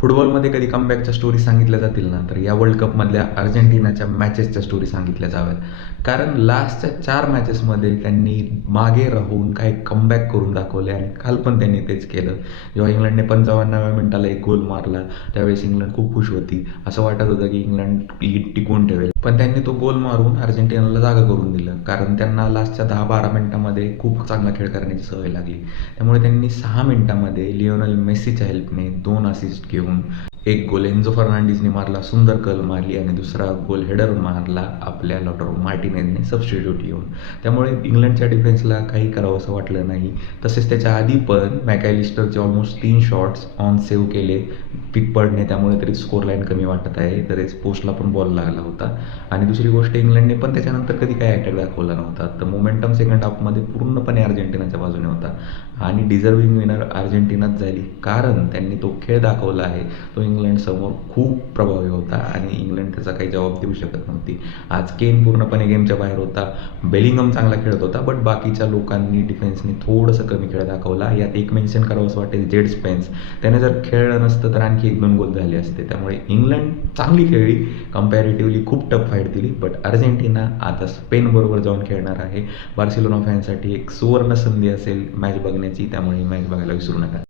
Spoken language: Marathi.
फुटबॉलमध्ये कधी कमबॅकच्या स्टोरी सांगितल्या जातील ना, तर या वर्ल्ड कपमधल्या अर्जेंटिनाच्या मॅचेसच्या स्टोरी सांगितल्या जाव्यात. कारण लास्टच्या 4 मॅचेसमध्ये त्यांनी मागे राहून काही कमबॅक करून दाखवले आणि काल पण त्यांनी तेच केलं. जेव्हा इंग्लंडने 55व्या मिनिटाला एक गोल मारला, त्यावेळेस इंग्लंड खूप खुश होती. असं वाटत होतं की इंग्लंड लीड टिकवून ठेवेल. पण त्यांनी तो गोल मारून अर्जेंटिनाला जागा करून दिलं. कारण त्यांना लास्टच्या 10-12 मिनिटांमध्ये खूप चांगला खेळ करण्याची सवय लागली. त्यामुळे त्यांनी 6 मिनिटांमध्ये लिओनेल मेस्सीच्या हेल्पने 2 असिस्ट घेऊन एक गोल एन्झो फर्नांडिसने मारला, सुंदर कल मारली आणि दुसरा गोल हेडर मारला आपल्या लॉटरो मार्टिनेजने सबस्टिट्यूट येऊन. त्यामुळे इंग्लंडच्या डिफेन्सला काही करावं असं वाटलं नाही. तसेच त्याच्या आधी पण मॅकॅलिस्टरचे ऑलमोस्ट 3 शॉट्स ऑन सेव्ह केले पिकफोर्डने, त्यामुळे तरी स्कोर लाईन कमी वाटत आहे. तरीच पोस्टला पण बॉल लागला होता. आणि दुसरी गोष्ट, इंग्लंडने पण त्याच्यानंतर कधी काही अटॅक दाखवला नव्हता. तर मोमेंटम सेकंड हाफमध्ये पूर्णपणे अर्जेंटिनाच्या बाजूने होता आणि डिझर्विंग विनर अर्जेंटिनाच झाली. कारण त्यांनी तो खेळ दाखवला आहे तो इंग्लंडसमोर खूप प्रभावी होता आणि इंग्लंड त्याचा काही जबाब देऊ शकत नव्हती. आज केन पूर्णपणे गेमच्या बाहेर होता. बेलिंगम चांगला खेळत होता, बट बाकीच्या लोकांनी डिफेन्सने थोडंसं कमी खेळ दाखवला. यात एक मेन्शन करावं असं वाटेल, जेड स्पेन्स. त्याने जर खेळलं नसतं तर आणखी 1-2 गोल झाले असते. त्यामुळे इंग्लंड चांगली खेळली, कम्पॅरेटिव्हली खूप टफ फाईट दिली. बट अर्जेंटिना आता स्पेनबरोबर जाऊन खेळणार आहे. बार्सिलोना फॅनसाठी एक सुवर्ण संधी असेल मॅच बघण्याची, त्यामुळे ही मॅच बघायला विसरू नका.